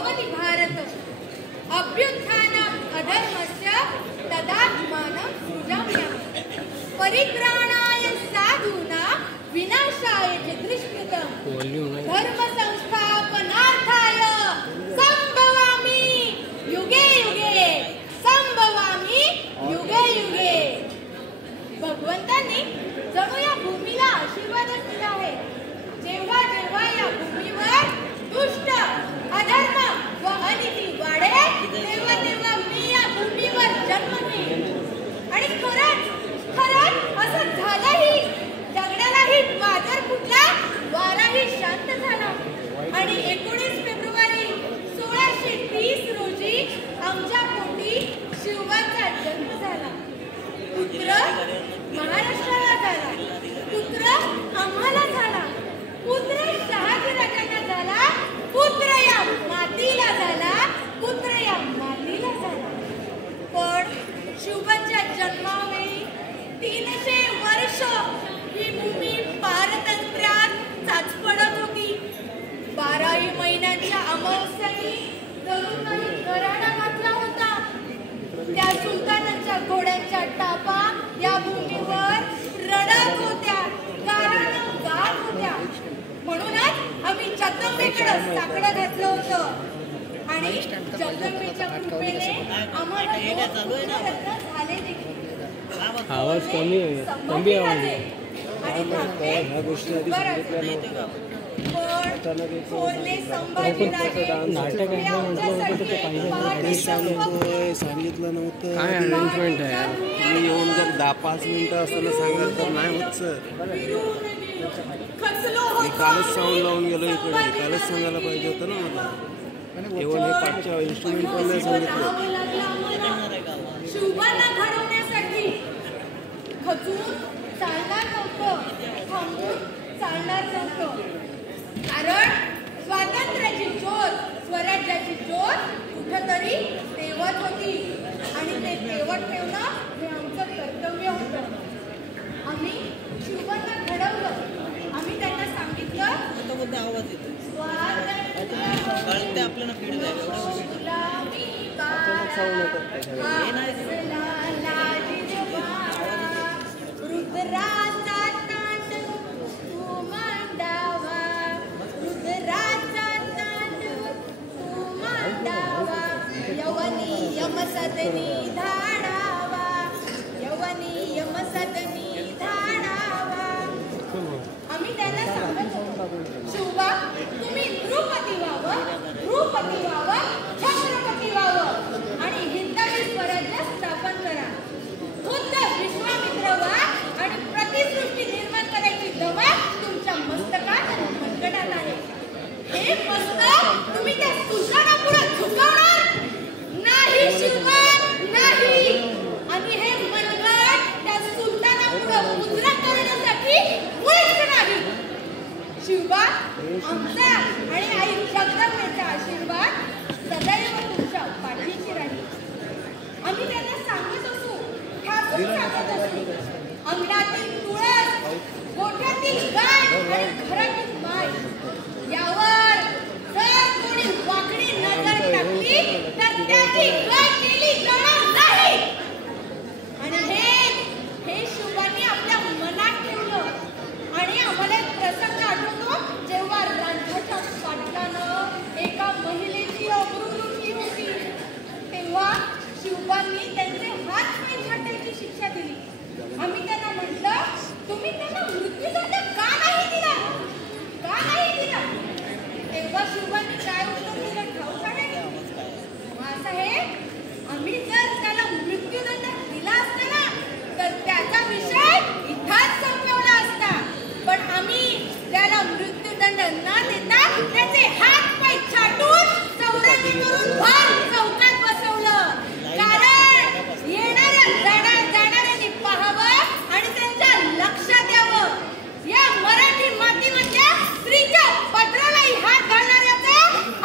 भवति भारत अभ्युत्थानम् अधर्मस्य तदात्मानं सृजाम्यहम् परित्राणाय साधूनां विनाशाय च दुष्कृतम् धर्म संस्थापनार्थाय संभवामि युगे युगे संभवामि युगे युगे। भगवंतांनी जणू या भूमीला आशीर्वादच दिला आहे। जेव्हा जेव्हा या भूमीवर दुष्ट अधर्म व अनिती वाढेल तेव्हा तेव्हा मी या भूमीवर जन्म घेईन। आणि खरंच खरंच असं झालंही। जगण्यालाही बाजार फुटला, वाराही शांत झाला आणि 19 फेब्रुवारी 1630 रोजी आमच्या पोटी शिवबाचा जन्म झाला। पुत्र महाराष्ट्राला झाला, पुत्र आम्हाला झाला, पुत्र शहाजीराजांना झाला, पुत्र या मातीला झाला, पुत्र या मातीला झाला। पण शिवबाच्या जन्मावेळी 300 वर्ष ही भूमी पारतंत्र्यात चाचपडत होती। 12 महिन्यांच्या अमावस्यानी जणू काही घराणा घातला होता। त्या सुलतानाच्या घोड्यांच्या टापा या भूमीवर रडत होत्या, गाराणं गात होत्या। म्हणूनच आम्ही जगदंबेकडे साकडं घातलं होतं आणि जगदंबेच्या कृपेने आम्हाला झाले देखील। आवाज कमी आहे, कमी आवाज आहे। ह्या गोष्टी आधी सांगितल्या नव्हत्या। नाटक सांगितलं नव्हतं। काय अनाउन्समेंट आहे? तुम्ही येऊन जर 10-5 मिनिटं असताना सांगाल तर नाही होत सर। मी कालच साऊंड लावून गेलो इकडे, कालच सांगायला पाहिजे होतं ना मला। येऊन हे पाठच्या इन्स्ट्रुमेंट पण नाही सांगितलं। शिवबांना घडवण्यासाठी खचून चालणार नव्हतं, थांबून चालणार नव्हतं। कारण स्वातंत्र्याची ज्योत, स्वराज्याची ज्योत कुठंतरी तेवत होती आणि ते तेवत ठेवणं हे आमचं कर्तव्य होतं। आम्ही शिवबांना घडवलं, आम्ही त्यांना सांगितलं आवाज येतो आपल्याला सदनी धाडावा, यवनी यम सदनी धाडावा। आम्ही त्यांना सांगत होतो, शिवबा तुम्ही द्रुपती व्हावं, भ्रूपती व्हावं, छत्रपती व्हावं आणि हिंदवी स्वराज्य स्थापन करा। खुद्द विश्वामित्र व्हा आणि प्रतिसृष्टी निर्माण करायची धमक तुमच्या मस्तकात आणि मनगटात आहे। हे मस्तक तुम्ही त्या सुलतानापुढे झुकवणार नाही शिवबा, नाही। आणि हे मनगट त्या सुलतानापुढे मुजरा करण्यासाठी मुळीच नाही। शिवबा आमचा आणि आई जगदंबेचा आशीर्वाद सदैव तुमच्या पाठीशी राहील। आम्ही त्यांना सांगत असू, ठासून सांगत असू, अंगणातील तुळस, गोठ्यातील गाय आणि घरातील माय यावर जर कोणी वाकडी नजर टाकली तर त्याची गय केली जाणार नाही। आणि हे शिवबांनी आपल्या मनात ठेवलं। आणि आम्हाला एक प्रसंग आठवतो, जेव्हा रांझाच्या पाटलानं एका महिलेची अब्रू लुटली होती, तेव्हा शिवबांनी त्यांचे हात पाय छाटायची शिक्षा दिली। आम्ही त्यांना म्हटलं, तुम्ही त्यांना मृत्यूदंड का नाही दिला, का नाही दिला? तेव्हा शिवबांनी काय उत्तर दिलं ठाऊक आहे? साहेब आम्ही जर त्याला मृत्यूदंड दिला असता ना तर त्याचा विषय इथंच संपवला असता। पण आम्ही त्याला मृत्यूदंड न देता त्याचे हात पाय छाटून चौराकी करून भर चौकात बसवलं। कारण येणाऱ्या जाणाऱ्यांनी पाहावं आणि त्यांच्या लक्षात द्यावं, या मराठी मातीमधल्या स्त्रीच्या पत्रालाही हात घालणाऱ्याचा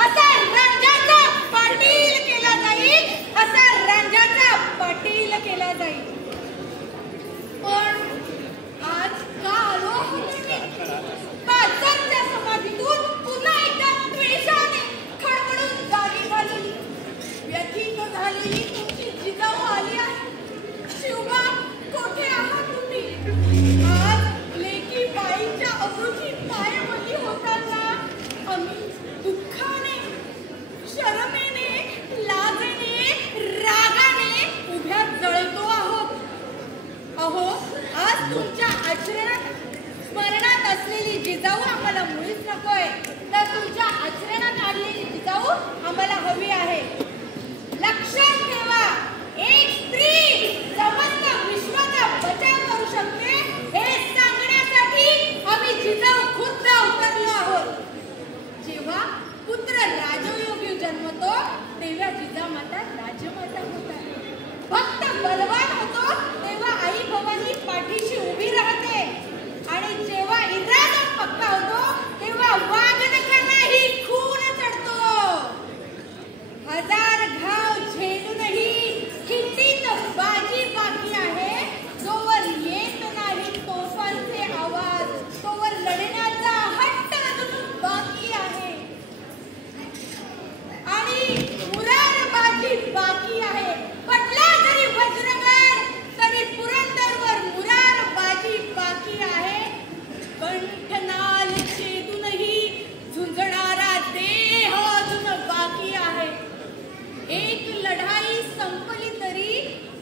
असा रांझाचा पाटील केला जाईल, असा रांझाचा पाटील केला जाईल। पण आज का आलो बाजारच्या समाधीतून पुन्हा एकदा द्वेषाने खडबडून अहो आज तुमच्या आचरणात स्मरणात असलेली जिजाऊ आम्हाला मुळीच नकोय, तर तुमच्या आचरणात आणलेली जिजाऊ आम्हाला हवी आहे. लक्षात ठेवा, एक स्त्री समस्त विश्वाचा बचाव करू शकते हे सांगण्यासाठी आम्ही जिजाऊ खुद्द उतरलो आहोत. जेव्हा पुत्र राजयोगी जन्मतो तेव्हा जिजामाता राजमाता होतात. भक्त बलवान होतो तेव्हा आई भवानी पाठीशी उभी राहते आणि जेव्हा इरादा पक्का होतो तेव्हा वाघनखांनाही खून चढतो. हजार घाव झेलूनही खिंडीत बाजी बाकी आहे. जोवर येत नाही तोफांचे आवाज तोवर लढण्याचा हट्ट अजून बाकी आहे. आणि मुरार बाजी बाकी आहे. पटला जरी वज्रगड तरी पुरंदरवर मुरार बाजी बाकी आहे. कंठनाल छेदूनही झुंजणारा देह अजून बाकी आहे. एक लढाई संपली तरी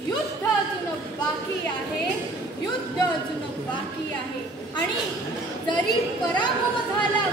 युद्ध अजून बाकी आहे. युद्ध अजून बाकी आहे. आणि जरी पराभव झाला